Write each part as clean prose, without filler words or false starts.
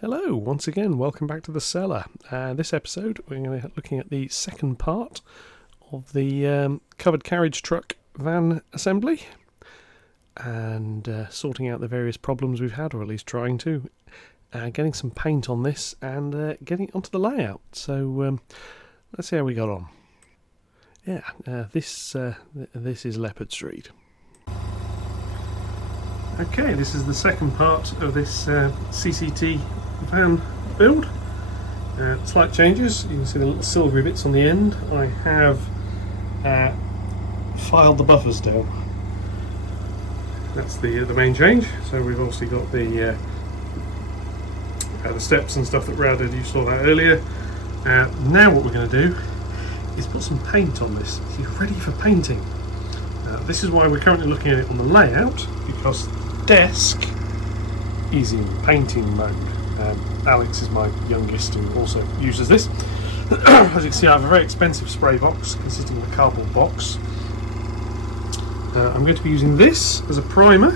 Hello, once again, welcome back to the cellar. This episode we're going to be looking at the second part of the covered carriage truck van assembly and sorting out the various problems we've had, or at least trying to, getting some paint on this and getting it onto the layout. So let's see how we got on. This is Leopard Street. Okay, this is the second part of this CCT van build. Slight changes. You can see the little silvery bits on the end. I have filed the buffers down. That's the main change. So we've obviously got the steps and stuff that were added. You saw that earlier. Now what we're going to do is put some paint on this. So you're ready for painting. This is why we're currently looking at it on the layout, because the desk is in painting mode. Alex is my youngest who also uses this. As you can see, I have a very expensive spray box consisting of a cardboard box. I'm going to be using this as a primer.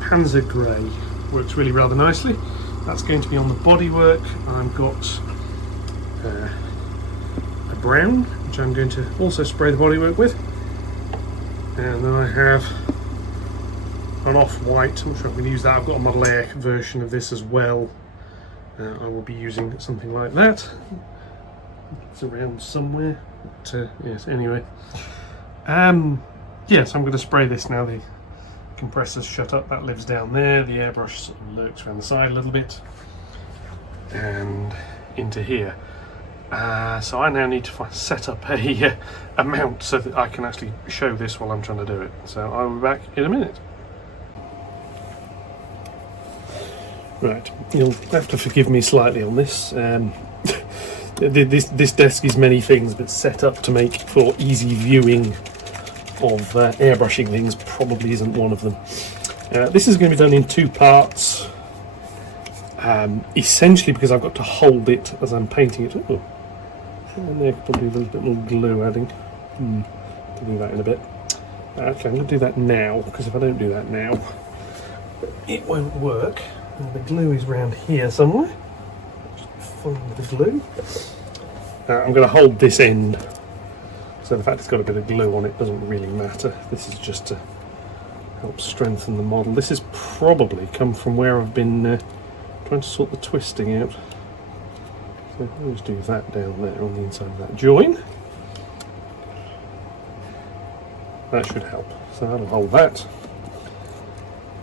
Panzer Grey works really rather nicely. That's going to be on the bodywork. I've got a brown, which I'm going to also spray the bodywork with. And then I have an off-white. I'm sure I'm going to use that. I've got a Model A version of this as well. I will be using something like that. It's around somewhere. But, yes, anyway. Yes, I'm going to spray this now. The compressor's shut up. That lives down there. The airbrush sort of lurks around the side a little bit. And into here. So I now need to set up a mount so that I can actually show this while I'm trying to do it. So I'll be back in a minute. Right, you'll have to forgive me slightly on this. This desk is many things, but set up to make for easy viewing of airbrushing things probably isn't one of them. This is going to be done in two parts, essentially because I've got to hold it as I'm painting it. Oh, and there probably a little bit more glue adding. I'll do that in a bit. Actually, I'm going to do that now, because if I don't do that now, it won't work. The glue is around here somewhere. Just find the glue. I'm going to hold this end, so the fact it's got a bit of glue on it doesn't really matter. This is just to help strengthen the model. This has probably come from where I've been trying to sort the twisting out. So I'll just do that down there on the inside of that join. That should help. So that'll hold that.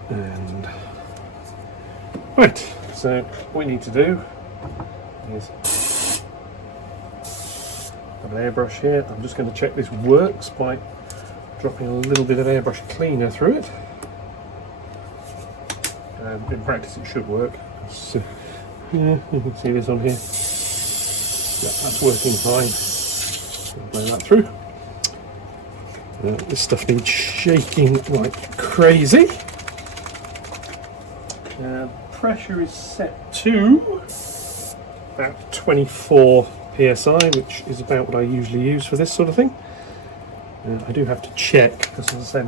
And right, so what we need to do is have an airbrush here. I'm just going to check this works by dropping a little bit of airbrush cleaner through it. In practice it should work. So, yeah, you can see this on here. Yeah, that's working fine. Blow that through. This stuff needs shaking like crazy. Pressure is set to about 24 psi, which is about what I usually use for this sort of thing. I do have to check, because as I say,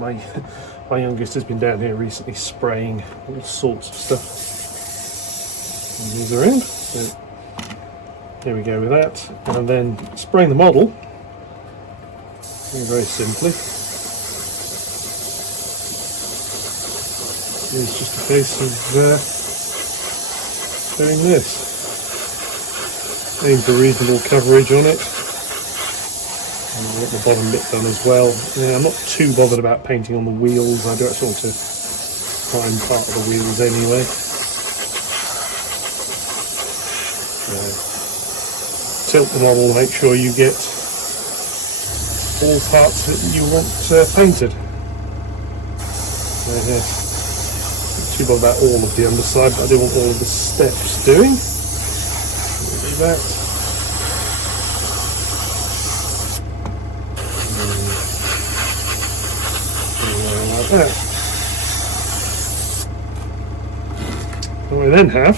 my youngest has been down here recently spraying all sorts of stuff. Move around. So there we go with that, and then spraying the model very simply. It's just a case of doing this. Aim for reasonable coverage on it. And I want the bottom bit done as well. Yeah, I'm not too bothered about painting on the wheels. I do actually want to prime part of the wheels anyway. Tilt the model, make sure you get all parts that you want painted. Too bothered about all of the underside, but I do want all of the steps doing. Do that. Like that. What we then have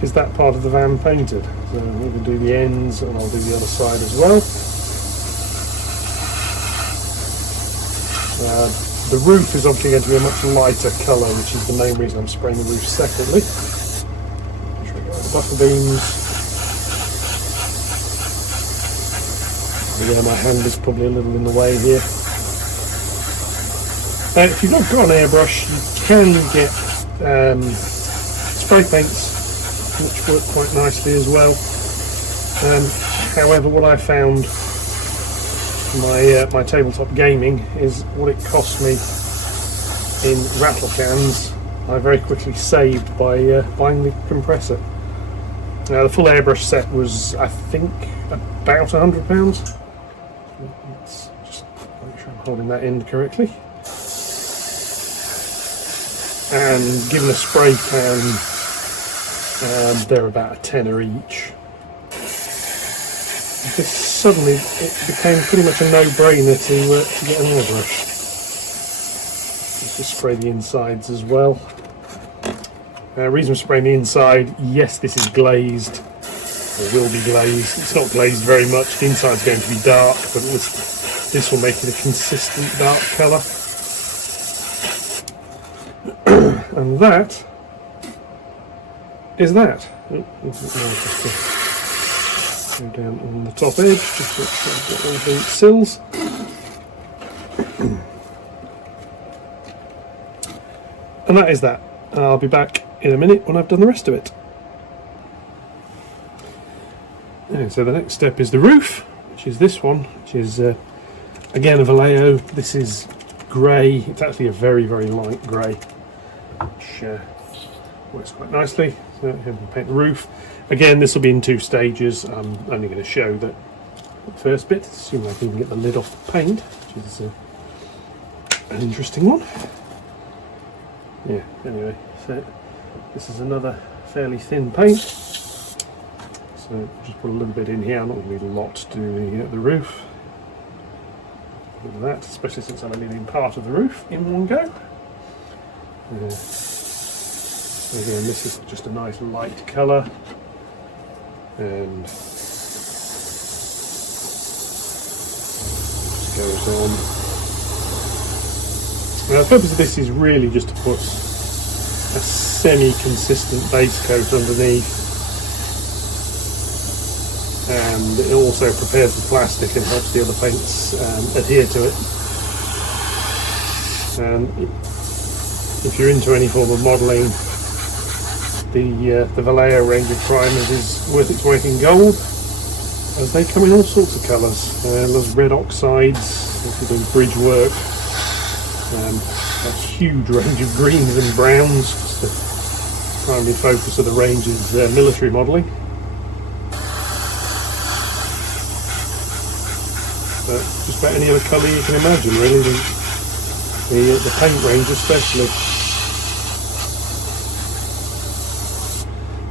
is that part of the van painted. So we can do the ends, and I'll do the other side as well. The roof is obviously going to be a much lighter colour, which is the main reason I'm spraying the roof separately. buffer beams. Yeah, my hand is probably a little in the way here. If you've not got an airbrush, you can get spray paints, which work quite nicely as well. However, what I found my tabletop gaming is what it cost me in rattle cans. I very quickly saved by buying the compressor. Now the full airbrush set was, I think, about £100. Let's just make sure I'm holding that end correctly. And given a spray can, they're about a tenner each. Just suddenly it became pretty much a no-brainer to get an airbrush. Let's just spray the insides as well. Reason for spraying the inside, yes, this is glazed, or will be glazed. It's not glazed very much. The inside's going to be dark, but this will make it a consistent dark colour. And that is that. Go down on the top edge, just make sure I've got all the sills. And that is that. I'll be back in a minute when I've done the rest of it. And so the next step is the roof, which is this one, which is again a Vallejo. This is grey. It's actually a very, very light grey, which works quite nicely. So here we'll paint the roof. Again, this will be in 2 stages. I'm only going to show the first bit, assuming I can even get the lid off the paint, which is an interesting one. Yeah, anyway, so this is another fairly thin paint. So just put a little bit in here. I'm not going to need a lot to do the roof. Look at that, especially since I'm only doing part of the roof in one go. Again, this is just a nice light colour. And just goes on. Now the purpose of this is really just to put a semi-consistent base coat underneath, and it also prepares the plastic and helps the other paints adhere to it. And if you're into any form of modelling, the Vallejo range of primers is worth its weight in gold, as they come in all sorts of colours. There's red oxides, if you're doing bridge work, a huge range of greens and browns. The primary focus of the range is military modelling. But just about any other colour you can imagine, really, the paint range especially.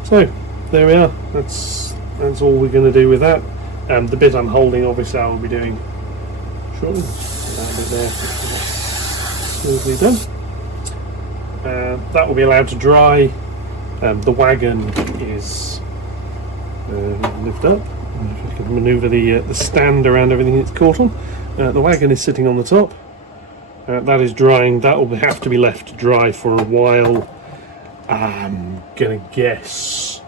So there we are. That's all we're going to do with that. The bit I'm holding, obviously, I will be doing shortly. That bit there, smoothly done. That will be allowed to dry. The wagon is lift up. If I can manoeuvre the stand around everything it's caught on. The wagon is sitting on the top. That is drying. That will have to be left to dry for a while. I'm gonna guess.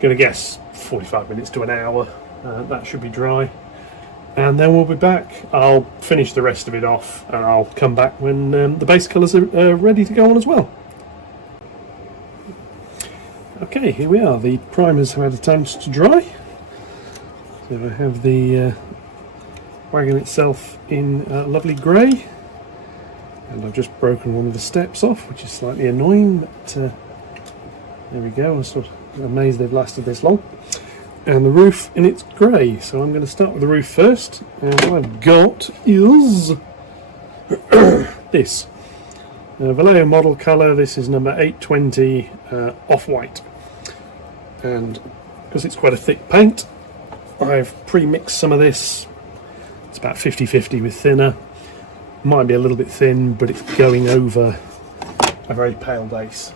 Gonna guess 45 minutes to an hour. That should be dry, and then we'll be back. I'll finish the rest of it off, and I'll come back when the base colours are ready to go on as well. Okay, here we are. The primers have had a chance to dry. So I have the wagon itself in lovely grey. And I've just broken one of the steps off, which is slightly annoying, but there we go. I'm sort of amazed they've lasted this long. And the roof in its grey, so I'm going to start with the roof first. And what I've got is this Vallejo model colour. This is number 820 off-white, and because it's quite a thick paint, I've pre-mixed some of this. It's about 50-50 with thinner. Might be a little bit thin, but it's going over a very pale base.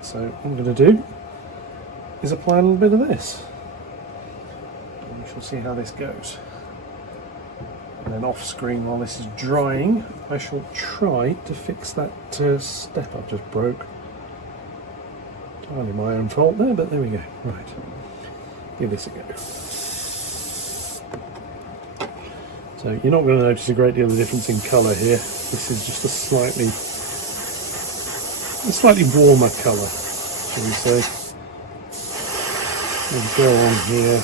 So what I'm going to do is apply a little bit of this. And we shall see how this goes. And then off screen, while this is drying, I shall try to fix that step I've just broke. Entirely my own fault there, but there we go. Right, give this a go. So you're not going to notice a great deal of difference in colour here. This is just a slightly warmer colour, shall we say. We'll go on here.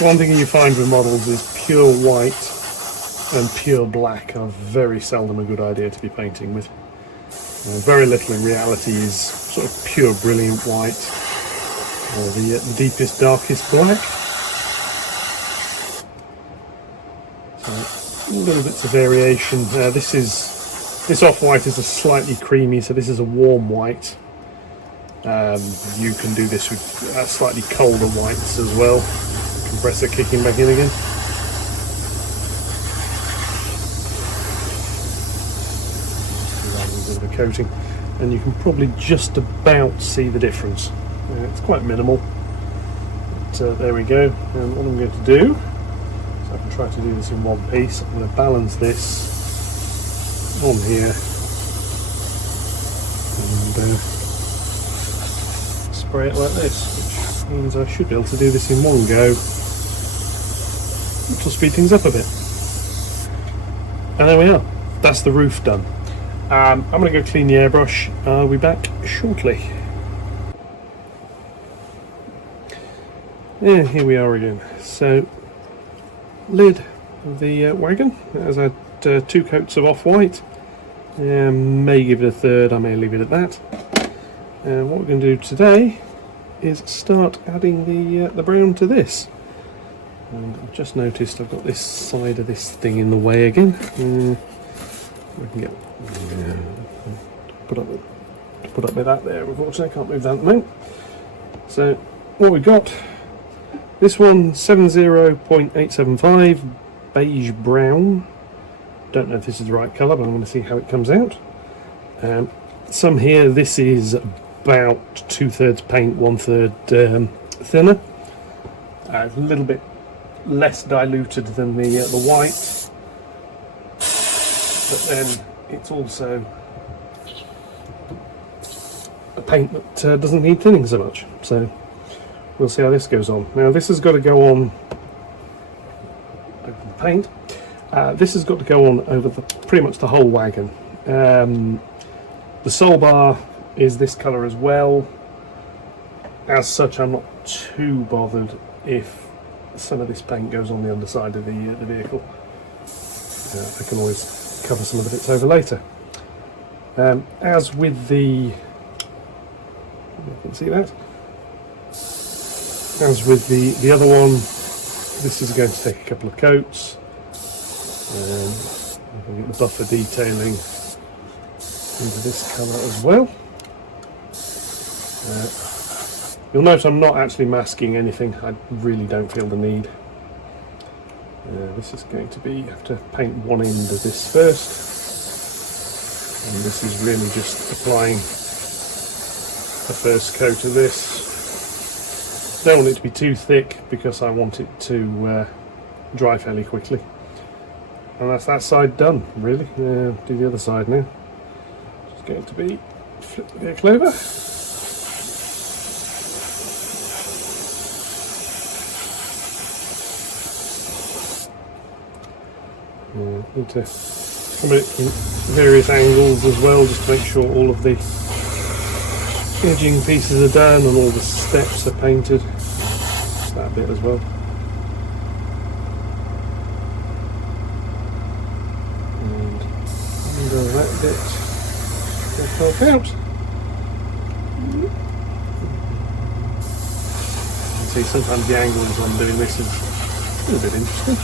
One thing you find with models is pure white and pure black are very seldom a good idea to be painting with. Very little in reality is sort of pure brilliant white or the deepest darkest black. So little bits of variation. This off-white is a slightly creamy, so this is a warm white. You can do this with slightly colder whites as well. Compressor kicking back in again. A bit of a coating, and you can probably just about see the difference. It's quite minimal, but there we go. And what I'm going to do, so I can try to do this in one piece, I'm going to balance this on here and spray it like this, which means I should be able to do this in one go, which will speed things up a bit. And there we are, that's the roof done. I'm going to go clean the airbrush. I'll be back shortly. And here we are again. So, lid of the wagon has had 2 coats of off-white. May give it a third, I may leave it at that. And what we're going to do today is start adding the brown to this. And I've just noticed I've got this side of this thing in the way again. I can get put up with that there. Unfortunately, I can't move that at the moment. So what we've got, this one 70.875 beige brown. Don't know if this is the right colour, but I'm going to see how it comes out. Some here, this is about 2/3 paint, 1/3 thinner. A little bit less diluted than the white, but then it's also a paint that doesn't need thinning so much. So we'll see how this goes on. Now this has got to go on. Open the paint. This has got to go on over pretty much the whole wagon. The sole bar is this colour as well. As such, I'm not too bothered if some of this paint goes on the underside of the vehicle. I can always cover some of the bits over later. As with the, you can see that. As with the other one, this is going to take a couple of coats. I can get the buffer detailing into this colour as well. You'll note I'm not actually masking anything. I really don't feel the need. This is going to be, you have to paint one end of this first, and this is really just applying the first coat of this. Don't want it to be too thick because I want it to dry fairly quickly. And that's that side done, really. Do the other side now. It's going to be flip the vehicle over. Need to come at it from various angles as well, just to make sure all of the edging pieces are done and all the steps are painted. That bit as well. And under that bit will help out. You can see sometimes the angles I'm doing this is a little bit interesting.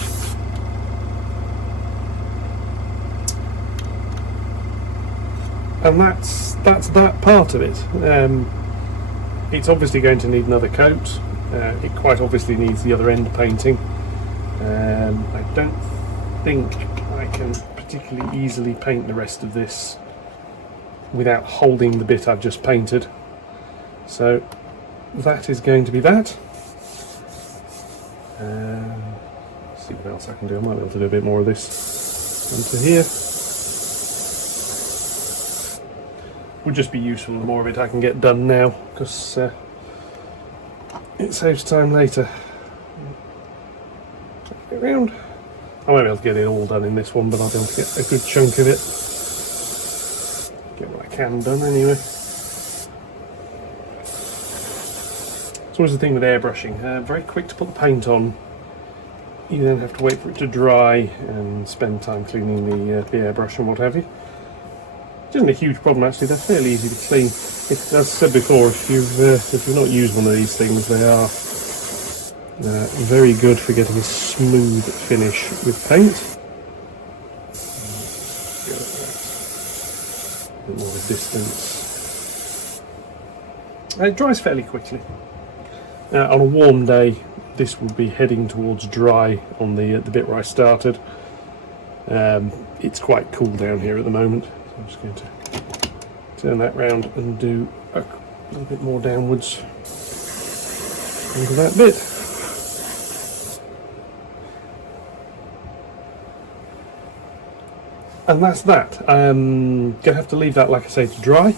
And that's that part of it. It's obviously going to need another coat. It quite obviously needs the other end painting. I don't think I can particularly easily paint the rest of this without holding the bit I've just painted. So that is going to be that. Let's see what else I can do. I might be able to do a bit more of this onto here. would just be useful. The more of it I can get done now, because it saves time later. Get round. I won't be able to get it all done in this one, but I'll be able to get a good chunk of it. Get what I can done anyway. It's always the thing with airbrushing. Very quick to put the paint on. You then have to wait for it to dry and spend time cleaning the airbrush and what have you. It isn't a huge problem actually. They're fairly easy to clean. As I said before, if you've not used one of these things, they are very good for getting a smooth finish with paint. A bit more of a distance. It dries fairly quickly. On a warm day, this will be heading towards dry on the bit where I started. It's quite cool down here at the moment, so I'm just going to turn that round and do a little bit more downwards onto that bit. And that's that. I'm going to have to leave that, like I say, to dry.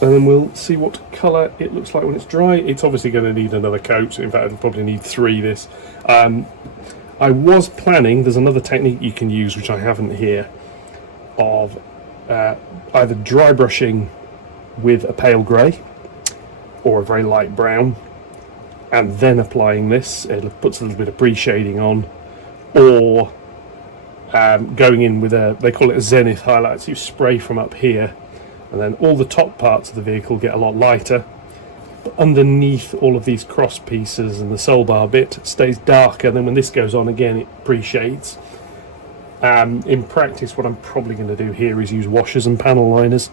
And then we'll see what colour it looks like when it's dry. It's obviously going to need another coat. In fact, it'll probably need 3 this. I was planning, there's another technique you can use, which I haven't here, of either dry brushing with a pale grey or a very light brown, and then applying this. It puts a little bit of pre-shading on, or going in with they call it a zenith highlight, so you spray from up here, and then all the top parts of the vehicle get a lot lighter, but underneath all of these cross pieces and the soul bar bit stays darker. Then when this goes on again, it pre-shades. In practice, what I'm probably going to do here is use washers and panel liners,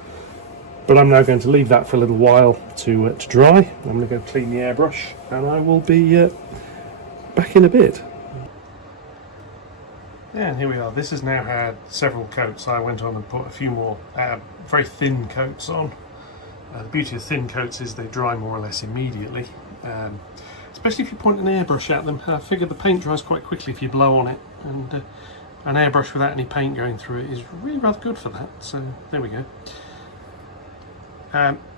but I'm now going to leave that for a little while to dry. I'm going to go clean the airbrush, and I will be back in a bit. Yeah, and here we are. This has now had several coats. I went on and put a few more very thin coats on. The beauty of thin coats is they dry more or less immediately, especially if you point an airbrush at them. I figure the paint dries quite quickly if you blow on it, and an airbrush without any paint going through it is really rather good for that. So there we go.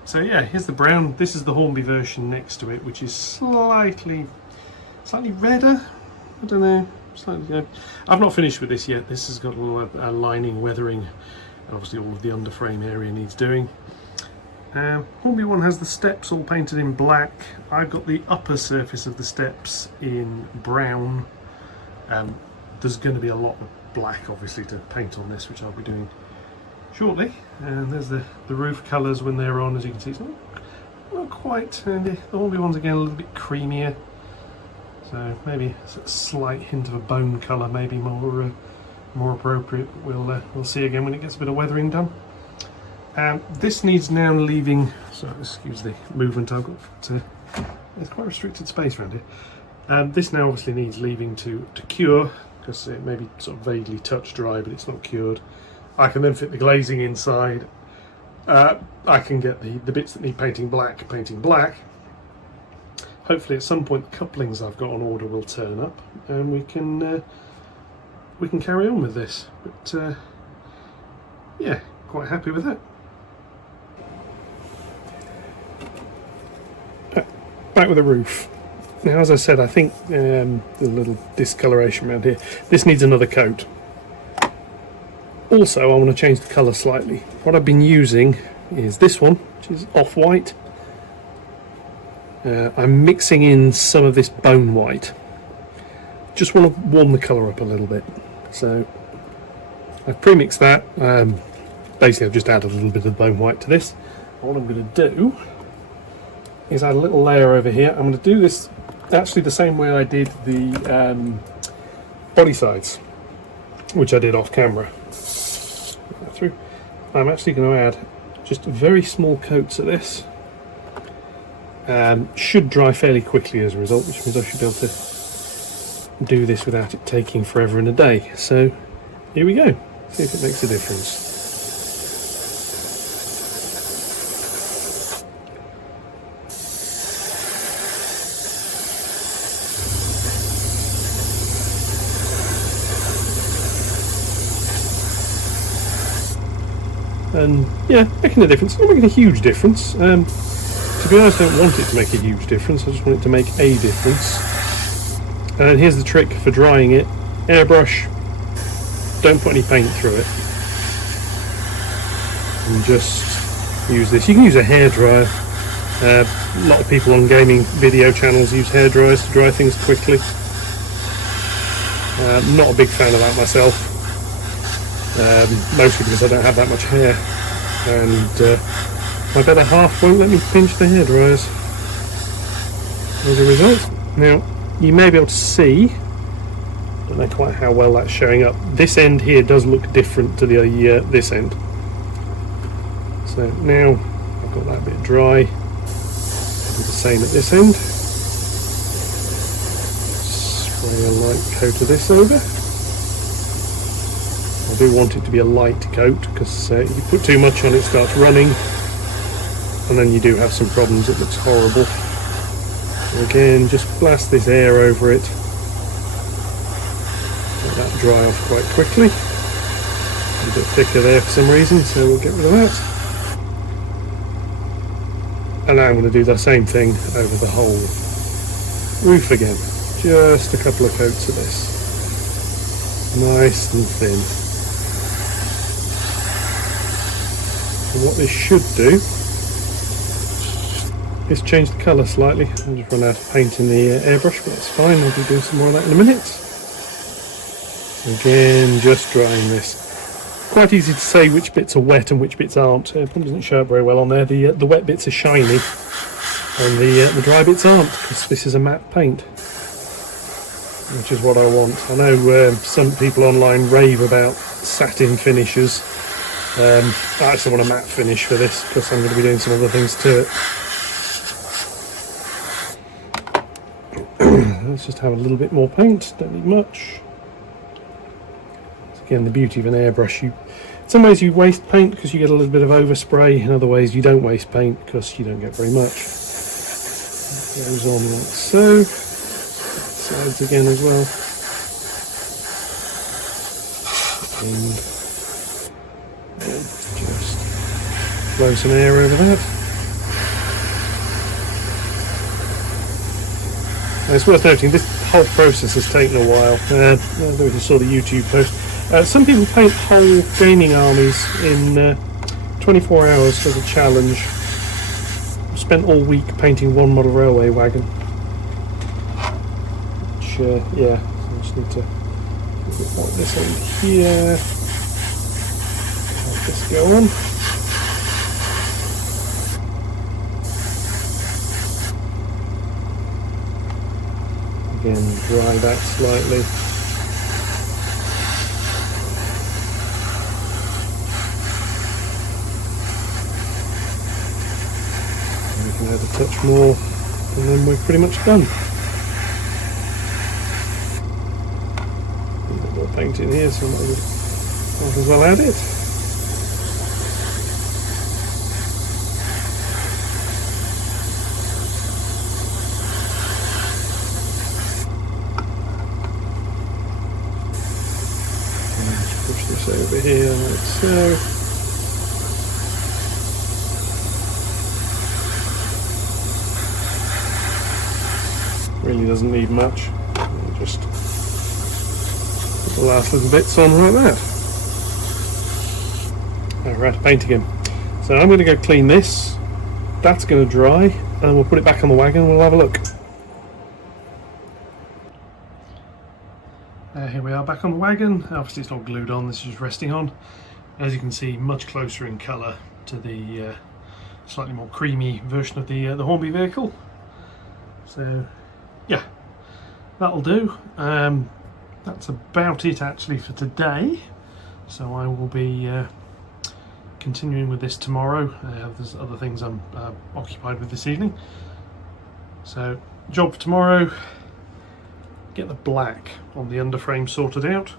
So yeah, here's the brown. This is the Hornby version next to it, which is slightly redder. I don't know. I've not finished with this yet. This has got a lining, weathering, and obviously all of the underframe area needs doing. Hornby one has the steps all painted in black. I've got the upper surface of the steps in brown. There's going to be a lot of black obviously to paint on this, which I'll be doing shortly. And there's the roof colours when they're on, as you can see. It's not quite, and the Hornby one's again a little bit creamier. So maybe a slight hint of a bone colour, maybe more appropriate. We'll see again when it gets a bit of weathering done. This needs now leaving. So excuse the movement I've got. There's quite restricted space around here. This now obviously needs leaving to cure, because it may be sort of vaguely touch dry, but it's not cured. I can then fit the glazing inside. I can get the bits that need painting black. Hopefully at some point the couplings I've got on order will turn up, and we can carry on with this. But yeah, quite happy with that. Back with the roof. Now, as I said, I think the little discoloration around here, this needs another coat. Also, I want to change the colour slightly. What I've been using is this one, which is off-white. I'm mixing in some of this bone white. Just want to warm the colour up a little bit. So I've pre-mixed that. Basically, I've just added a little bit of bone white to this. What I'm going to do is add a little layer over here. I'm going to do this actually the same way I did the body sides, which I did off camera. Through. I'm actually going to add just very small coats of this. Should dry fairly quickly as a result, which means I should be able to do this without it taking forever and a day. So here we go, see if it makes a difference. and yeah, making a difference. Not making a huge difference. To be honest, I don't want it to make a huge difference. I just want it to make a difference. And here's the trick for drying it: airbrush. Don't put any paint through it, and just use this. You can use a hairdryer. A lot of people on gaming video channels use hairdryers to dry things quickly. Not a big fan of that myself, mostly because I don't have that much hair, and my better half won't let me pinch the hairdryers as a result. Now, you may be able to see, I don't know quite how well that's showing up, this end here does look different to the this end. So now I've got that bit dry, I'll do the same at this end. Spray a light coat of this over. I do want it to be a light coat, because if you put too much on it starts running, and then you do have some problems. It looks horrible. So again, just blast this air over it. Let that dry off quite quickly. A bit thicker there for some reason, so we'll get rid of that. And now I'm going to do the same thing over the whole roof again. Just a couple of coats of this. Nice and thin. And what this should do is change the colour slightly. I'll just run out of paint in the airbrush, but that's fine. I'll be doing some more of that in a minute. Again, just drying this. Quite easy to say which bits are wet and which bits aren't. It probably doesn't show up very well on there. The wet bits are shiny, and the dry bits aren't, because this is a matte paint, which is what I want. I know some people online rave about satin finishes. I actually want a matte finish for this, because I'm going to be doing some other things to it. Let's just have a little bit more paint, don't need much. Again, the beauty of an airbrush, in some ways you waste paint because you get a little bit of overspray, in other ways you don't waste paint because you don't get very much. It goes on like so. Sides again as well. And just blow some air over that. And it's worth noting, this whole process has taken a while. I don't know if you saw the YouTube post. Some people paint whole gaming armies in 24 hours as a challenge. I've spent all week painting one model railway wagon. Which, yeah, so I just need to wipe this end here. Let this go on. Again, dry that slightly. Add a touch more, and then we're pretty much done. A bit more paint in here, so I might as well add it. And just push this over here like so. Really doesn't need much. Just put the last little bits on like that. We're out of paint again. So I'm going to go clean this. That's going to dry, and we'll put it back on the wagon and we'll have a look. Here we are back on the wagon. Obviously it's not glued on, this is just resting on. As you can see, much closer in colour to the slightly more creamy version of the Hornby vehicle. So yeah, that'll do. That's about it actually for today. So I will be continuing with this tomorrow. There's other things I'm occupied with this evening. So job for tomorrow, get the black on the underframe sorted out.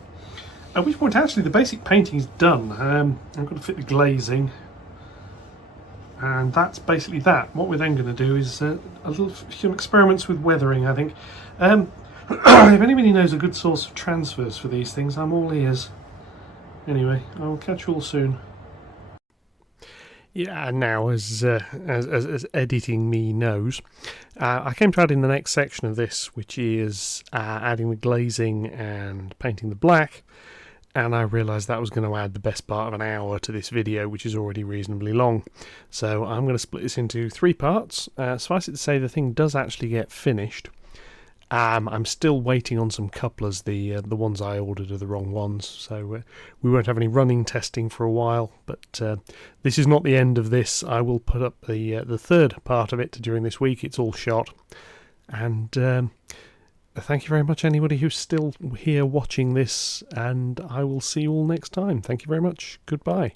At which point actually the basic painting's done. I've got to fit the glazing. And that's basically that. What we're then going to do is some experiments with weathering, I think. If anybody knows a good source of transfers for these things, I'm all ears. Anyway, I will catch you all soon. Yeah, now as editing me knows, I came to add in the next section of this, which is adding the glazing and painting the black, and I realised that was going to add the best part of an hour to this video, which is already reasonably long. So I'm going to split this into 3 parts. Suffice it to say, the thing does actually get finished. I'm still waiting on some couplers. The ones I ordered are the wrong ones, so we won't have any running testing for a while. But this is not the end of this. I will put up the third part of it during this week. It's all shot, and thank you very much, anybody who's still here watching this. And I will see you all next time. Thank you very much. Goodbye.